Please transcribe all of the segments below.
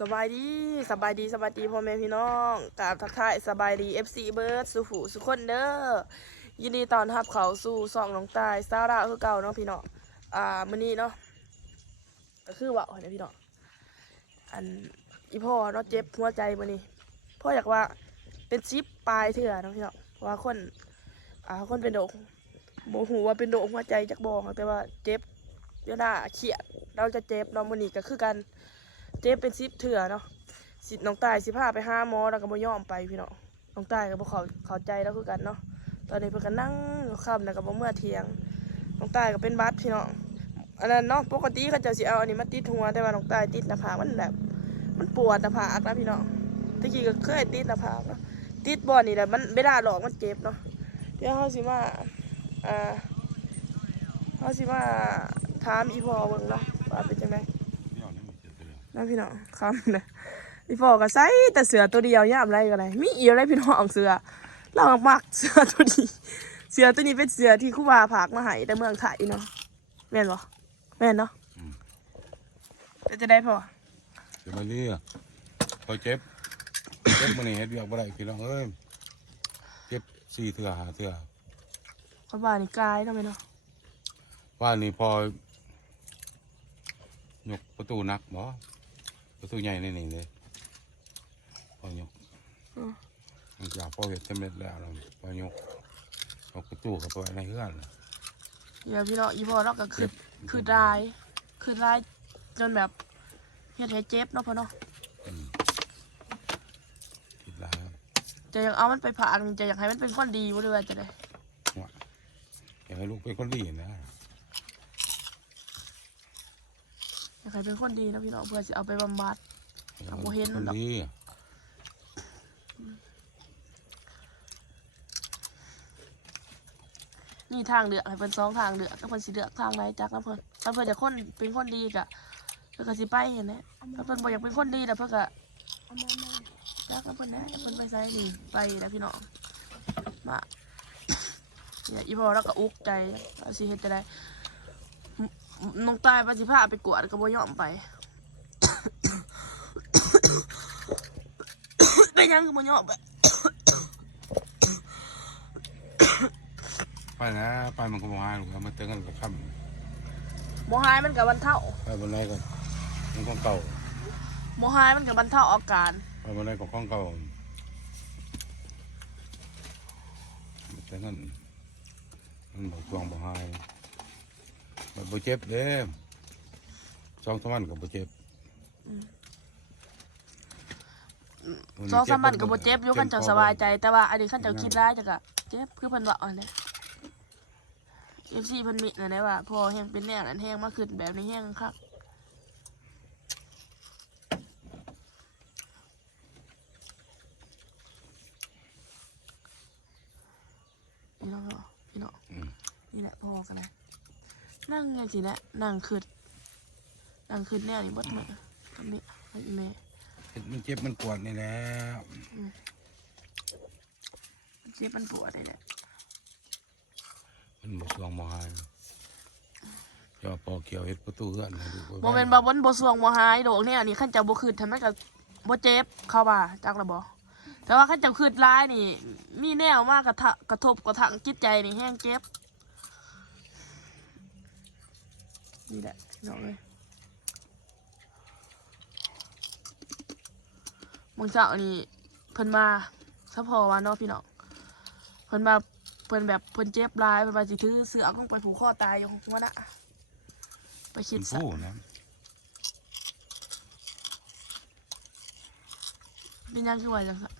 สบายดีพ่อแม่พี่น้องกราบทักทายสบายดี FC เบิร์ดสุขุสุขคนเด้อยินดีต้อนรับเขาสู่ซองน้องตายซาร่าคือเก่าเนาะพี่น้องมื้อนี้เนาะก็คือว่าเนี่ยพี่น้องอันอีพ่อเนาะเจ็บหัวใจมื้อนี้พ่ออยากว่าเป็นซิปปลายเถื่อเนาะพี่น้องว่าคนเป็นโรคโมโหว่าเป็นโรคหัวใจจักบอกแต่ว่าเจ็บเวลาเครียดเราจะเจ็บเนาะมื้อนี้ก็คือกันเจ็บเป็นซิปเถื่อเนาะสิน้องตายสิพาไปหาหมอแล้วก็บ่ยอมไปพี่น้องน้องตายก็บ่เข้าใจแล้วคือกันเนาะตอนนี้เพิ่นก็นั่งค่ำแล้วก็บ่เมื่อเที่ยงน้องตายก็เป็นบัดพี่น้องอันนั้นเนาะปกติเขาจะสิเอาอันนี้มาติดหัวแต่ว่าน้องตายติดหน้าผากมันแบบมันปวดหน้าผากนะพี่น้องตะกี้ก็เคยติดหน้าผากเนาะติดบ่อนี่แหละมันเวลาหลอกมันเจ็บเนาะเดี๋ยวเฮาสิมาถามอีพ่อเบิ่งเนาะว่าเป็นจังได๋นะพี่น้องคำนะอีพ่อก็ใส่แต่เสือตัวเดียวยามไรก็ได้มีอีอะไรพี่น้องเสือเรามักเสือตัวนี้เสือตัวนี้เป็นเสือที่ครูบาผากมาให้แต่เมืองไทยเนาะแม่นบ่แม่นเนาะจะได้พ่อเจ็บมาเรื่อยพอเจ็บมันนี่เฮ็ดเวียกบ่ได้พี่น้องเอ้ยเจ็บ4 เทื่อ5 เทื่อเพราะว่านี่กายเนาะแม่เนาะว่านี่พอยกประตูนักบ่ประตูใหญ่นี่เลยพอยกมันจะพอเฮ็ดสำเร็จแล้วพอยกเอาประตูเข้าไปในเฮือนเดี๋ยวพี่น้องอีพ่อเนาะก็คือร้ายจนแบบเฮ็ดให้เจ็บเนาะพ่อเนาะคิดแล้วจะอยากเอามันไปผ่าจะอยากให้มันเป็นคนดีบ่ด้วยจะได้อยากให้ลูกเป็นคนดีนะอยากให้เป็นคนดีนะพี่น้องเพื่อจะเอาไปบำบัดเอาโมเห็นมันหรอกนี่ทางเลือกให้เป็น2 ทางเลือกแล้วเพิ่นสิเลือกทางไหนจักนะเพิ่นถ้าเพิ่นจะเป็นคนดีกะเพิ่นก็สิไปเห็นไหมถ้าเพิ่นบ่อยากเป็นคนดีแต่เพิ่นก็จักนะเพิ่นนะเพิ่นไปไสนี่ไปนะพี่น้องมาเนี่ยอีพ่อแล้วก็อุกใจเอาสิเฮ็ดจะได้น้องตายว่าสิพาไปกวดก็บ่ยอมไปไปยังก็บ่ยอมไปไปนะไปมันก็บ่หายหรอกมันเตือนกันกับค่ำบ่หายมันกับวันเท่าไปบนไรก็มันของเก่าบ่หายมันกับวันเท่าอาการไปบนไรก็ของเก่าแต่นั่นมันบอกช่วงบ่หายมันบ่เจ็บเด้2 3 วันก็บ่เจ็บ2 3 วันก็บ่เจ็บอยู่คันเจ้าสบายใจแต่ว่าอันนี้คันเจ้าคิดร้ายจังก็เจ็บคือเพิ่นว่าอันนี้FC เพิ่นมีนั่นแหละว่าพอแห้งเป็นแนวนั้นแห้งมาขึ้นแบบนี้แห้งคักพี่น้องนี่แหละพ่อกันเลยนั่งไงสิเนี่ยนั่งขึ้นแนวนี่บดมือตรงนี้อีเมย์มันเจ็บมันปวดนี่แหละมันเจ็บมันปวดนี่แหละมันบ่สวงบ่หายจะปอกเกี่ยวเฮ็ดประตูเฮือนให้ดูบ่แม่นบ่บ่สวงบ่หายดอกเนี่ยนี่คันเจ้าบ่ขึ้นทำไมก็บ่เจ็บเข้าว่าจักละบ่แต่ว่าคันเจ้าขึ้นร้ายนี่มีแนวมากกระทบกระทั่งจิตใจนี่แห้งเจ็บนี่แหละน้องเลยบางเช้านี่เพิ่นมาซัพพอว่าเนาะพี่น้องเพิ่นแบบเพิ่นเจ็บร้ายเพิ่นว่าสิถือเสือลงไปผูกคอตายอยู่ว่าน่ะไปคิดซะเป็นยังคือว่าจังซั่น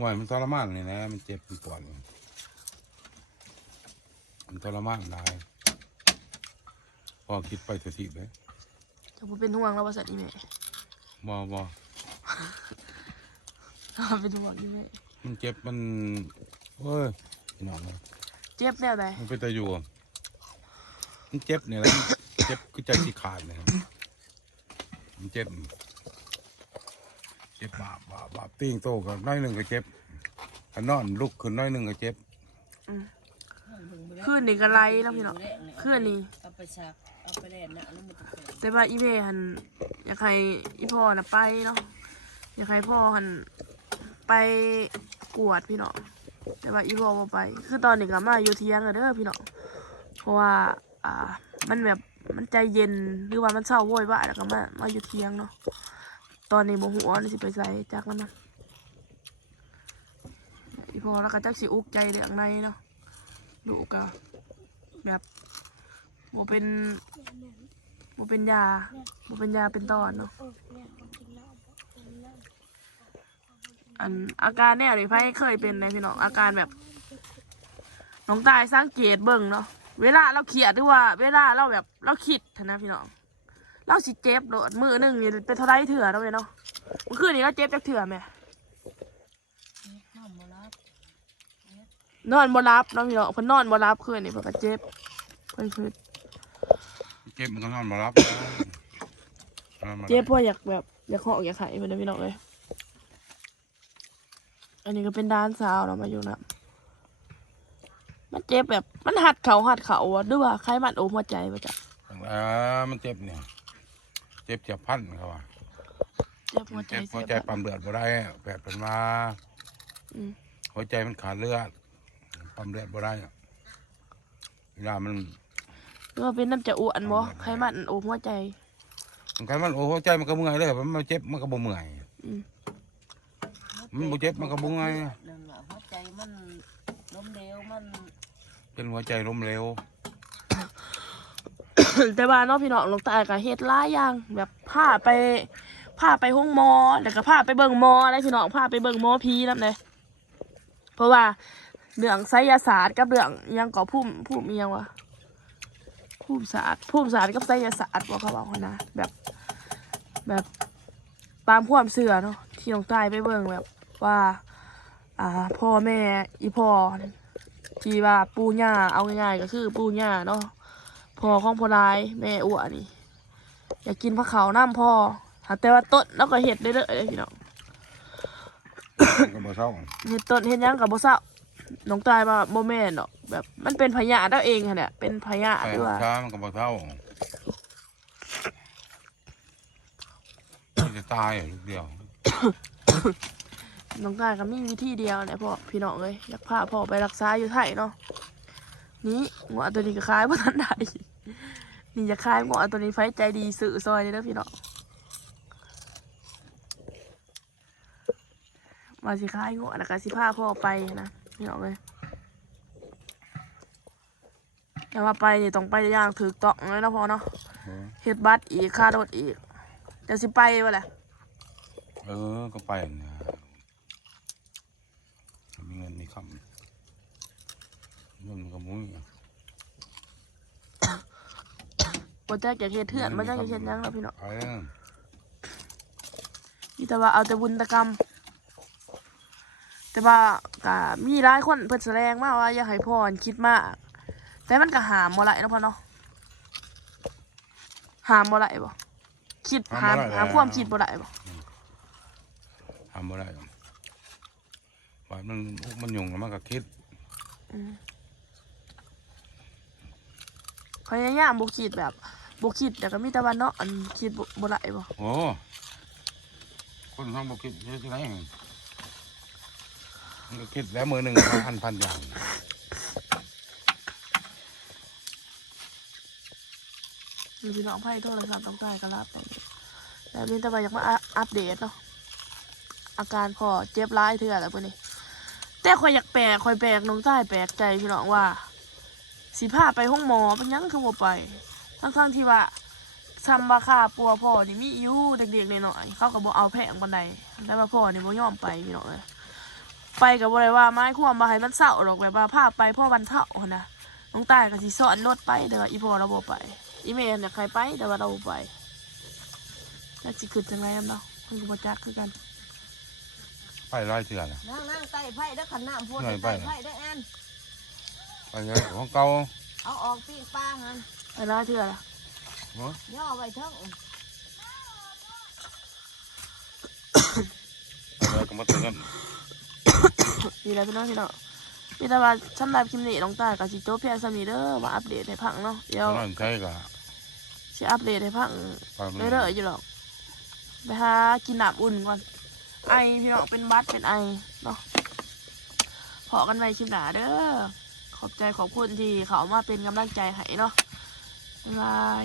ว่ามันทรมานนี่นะมันเจ็บมันปวดมันทรมานหลายพอคิดไปตัวทีไปจะบ่เป็นห่วงแล้วว่าซั่นอีแม่บ่เป็นห่วงอีแม่มันเจ็บมันเอ้ยพี่น้องเจ็บแนวใดมันเป็นตะอยู่มันเจ็บเนี่ยแหละเจ็บคือใจสิขาดเนี่ยมันเจ็บบาบติ้งโตก็น้อยหนึ่งก็เจ็บนอนลุกขึ้นน้อยหนึ่งก็เจ็บคืนนี้ก็ไล่แล้วพี่น้องคืนนี้ เอาไปแล่นนะแล้วมันจะแข็ง แต่ว่าอีเมหันอยากให้อีพ่อน่ะไปเนาะอยากให้พ่อหันไปกวดพี่น้องแต่ว่าอีพ่อบ่ไปคือตอนนี้ก็มาอยู่เที่ยงแล้วเด้อพี่น้องเพราะว่ามันแบบมันใจเย็นหรือว่ามันเศร้าโวยวายแล้วก็มาอยู่เที่ยงเนาะตอนนี้โมโหนี่สิไปใส่จักแล้วมันอีพ่อแล้วก็จักสิอุกใจเรื่องในเนาะลูกก็แบบโมเป็นยาเป็นตอนเนาะอาการเนี่ยหรือไพ่เคยเป็นนะพี่น้องอาการแบบน้องตายสังเกตเบิ่งเนาะเวลาเราเครียดหรือว่าเวลาเราแบบเราคิดนะพี่น้องเราสิเจ็บโดดมือหนึ่งนี่เป็นเท่าไรเถื่อเราเลยเนาะเมื่อคืนนี้เราเจ็บจากเถื่อไหมนอนบ่รับเนาะพี่น้องเพิ่นนอนบ่รับคืนนี่เพิ่นก็เจ็บเพิ่นคือ เก็บมันก็นอนมารับ เจ็บเพราะอยากแบบอยากเหาะอยากไข้เพิ่นนะพี่น้องเลยอันนี้ก็เป็นด้านสาวเรามาอยู่นะมันเจ็บแบบมันหัดเข่าอะด้วยว่าใครมันโอมหัวใจมาจ้ะ มันเจ็บเนี่ยเจ็บเจ็บพันเขาว่า เจ็บหัวใจ เจ็บหัวใจปั๊มเลือดบ่ได้แผลเป็นมาหัวใจมันขาดเลือดปั๊มเลือดบ่ได้เวลามัน เมื่อเป็นน้ำจะอ้วนบ่ใครมันโอมหัวใจ มันคันมันโอ้หัวใจมันก็เมื่อยเลยมันเจ็บมันก็บ่เมื่อยมันบ่เจ็บมันก็บ่เมื่อย นั่นแหละหัวใจมันล้มเหลวมัน เป็นหัวใจล้มเหลว แต่ว่าน้องพี่น้องลงตายกับเฮ็ดหลายอย่างแบบพาไปห้องหมอแล้วก็พาไปเบิ่งหมออะไรพี่น้องพาไปเบิ่งหมอผีนำเลยเพราะว่าเรื่องไสยศาสตร์กับเรื่องอิหยังก็ภูมิอิหยังวะภูมิศาสตร์กับไสยศาสตร์ว่าเขาบอกว่านะแบบตามความเชื่อเนาะที่ลงตายไปเบิ่งแบบว่าพ่อแม่อีพ่อที่ว่าปู่ย่าเอาง่ายๆก็คือปู่ย่าเนาะพ่อของพ่อลายแม่อ้วนนี่อยากกินผักขาวน้ำพ่อแต่ว่าต้นแล้วก็เห็ดได้เลยพี่น้อง ก็บ่เศร้า เห็ดต้นเห็ดหยังกับบ่เศร้าน้องตายมาโมแม่นเนาะแบบมันเป็นพยาธิเอาเองค่ะเนี่ยเป็นพยาธิ ไป ด้วย ช้ามันก็บ่เศร้ามันจะตายลูกเดียว น้องตายก็มีวิธีเดียวเนี่ยพ่อพี่น้องเลยอยากพาพ่อไปรักษาอยู่ไทยเนาะนี่หมอตัวนี้ก็คล้ายว่าทันใดนี่จะคล้ายหมอตัวนี้ไฟใจดีสื่อซอยเลยนะพี่น้องมาสิคล้ายงอแล้วก็สิพาพ่อไปนะพี่น้องเลยแต่ว่าไปนี่ต้องไปอย่างถูกต้องเลยนะพ่อเนาะเฮ็ดบัตรอีกค่ารถอีกจะสิไปวะแหละ ก็ไปนะมีเงินมีคำเงินมันก็มุ้ย บ่จักอยากเฮ็ดเถื่อนบ่จักอยากเฮ็ดหยังแล้วพี่น้อง ไป มีแต่ว่าเอาแต่บุญตกรรมแต่ว่าก็มีหลายคนเพิ่นแสดงมาว่าอย่าให้พ่อคิดมากแต่มันก็หามบ่ไหลเนาะพ่อเนาะหามบ่ไหลบ่คิดหามความคิดบ่ไหลบ่ ทำบ่ได้ว่ามันยุ่งแล้วมันก็คิด พยายามบ่คิดแบบบ่คิดแต่ก็มีแต่ว่าเนาะอันคิดบ่ไหลบ่ โอ้คนทั้งบ่คิดจะไหนมันก็คิดแล้วมือหนึ่งพันอย่าง มีพี่น้องไพ่โทรศัพท์ต้องได้ก็รับไปแล้วมีแต่ว่าอยากมาอัปเดตเนาะอาการพอเจ็บร้ายเถื่อแล้วปุ่นนี่แต่คอยอยากแปลกคอยแปลกน้องใต้แปลกใจพี่น้องว่าสิพาไปห้องหมอเป็นหยังคือบ่ไปทั้งที่ว่าซ้ำบาค่าปัวพ่อนี่มีอยู่เด็กๆหน่อยๆเขาก็บ่เอาแพงบันไดแต่ว่าพ่อนี่บ่ยอมไปพี่น้องเลยไปกับบ่ได้ว่าไม้ความมาให้มันเศร้าหรอกแบบว่าพาไปพ่อวันเฒ่าหั่นนะน้องใต้ก็สิสอนรถไปแต่ว่าอีพ่อเราบ่ไปอีเมลเนี่ยใครไปแต่ว่าเราบ่ไปแล้วสิขึ้นจังไรกันเนาะมันก็บ่จักคือกัน ไปร้อยเถื่อน นั่งไต่ไผ่ได้ขันน้ำพวก ไหนไป ไต่ไผ่ได้แอน ไปเลยของเก่า เอาออกปีกป้าหัน ไปร้อยเถื่อละ ย่อไว้เทั้ง ไปเลยก็มาเตือน มีอะไรพี่น้องพี่น้องมีแต่ว่าสำหรับคลิปนี้น้องตายกับสิโจ้เพียงสามีเด้อมาอัปเดตให้พังเนาะเดี๋ยว นั่นใช่ก็ สิอัปเดตให้พัง ฟัง เรื่อยๆอยู่หรอกไปหากินน้ำอุ่นก่อนไอพี่น้องเป็นบัดเป็นไอเนาะพอกันไว้คลิปหน้าเด้อขอบใจขอบคุณที่เขามาเป็นกำลังใจให้เนาะบ๊ายบาย